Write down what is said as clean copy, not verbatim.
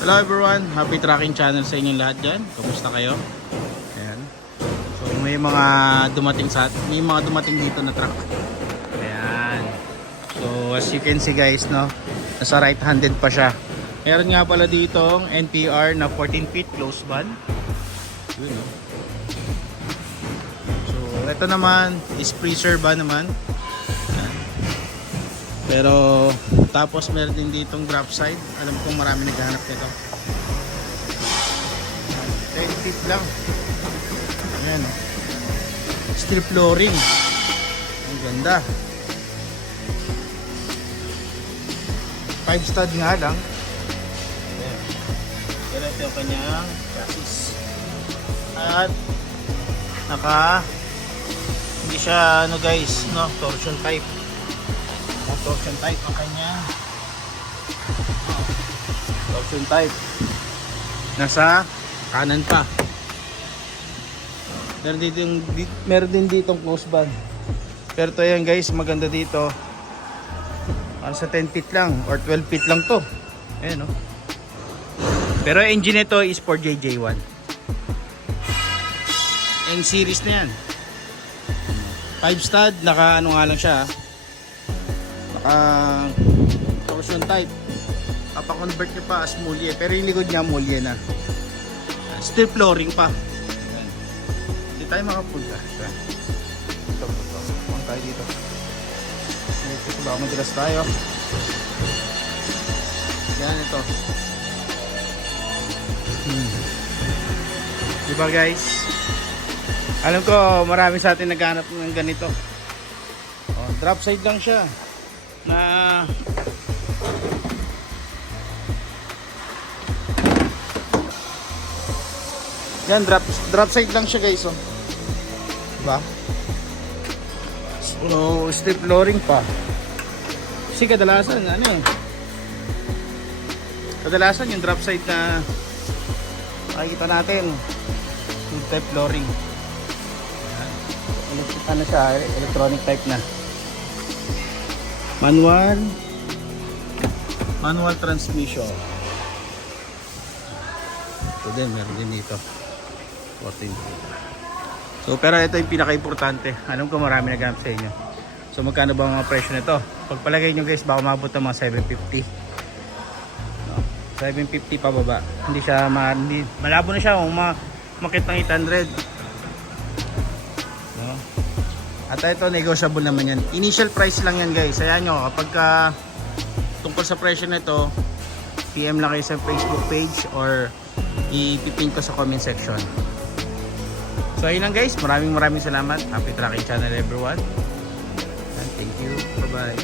Hello everyone, happy tracking channel sa inyong lahat dyan. Kumusta kayo? Ayan. So may mga dumating dito na truck. Ayan. So as you can see guys, no, nasa right handed pa siya. Meron nga pala ditong NPR na 14 feet close van. Yun, no? So ito naman is freezer van naman. Ayan. Pero tapos meron din ditong drop side. Alam kong marami naghahanap nito. 10 feet lang. Ayan, oh. Steel flooring. Ang ganda. 5 stud nga lang. Ayan. Pero ito yung kanyang chassis. At hindi siya ano guys, no, torsion type. Torsion type ang kanya. Torsion type. Nasa kanan pa. Meron din ditong close van. Pero to yan guys, maganda dito. Ano sa 10 feet lang or 12 feet lang to. Ayan, no? Pero engine nito is for JJ1. N series na yan. 5 stud, naka ano nga lang siya. Torsion type. Papa-convert niya pa as mulye, pero yung likod niya mulye na. Steel flooring pa. Hindi tayo makapunta. Ito. Punta tayo dito. Ito baka madalas tayo. Yan ito. Diba guys? Alam ko marami sa atin naghanap ng ganito. Drop side lang siya. Na yan, drop side lang siya guys, oh. Diba? So steel flooring pa. Kasi kadalasan kadalasan yung drop side na makikita natin yung type flooring. Ano siya, electronic type na. Manual transmission. Ito din, meron din dito 14. So pero ito yung pinaka-importante. Alam ko marami naghanap sa inyo. So magkano ba ang mga presyo nito? Pagpalagay nyo guys, baka mabot ng mga 750. No? 750 pababa. Hindi siya malabo na siya kung makit ng 800. No? At ito, negotiable naman yan. Initial price lang yan guys. Ayan nyo, kapag tungkol sa presyo na ito, PM lang kayo sa Facebook page or ipipin ko sa comment section. So ayun lang guys, maraming salamat. Happy tracking channel everyone. And thank you. Bye bye.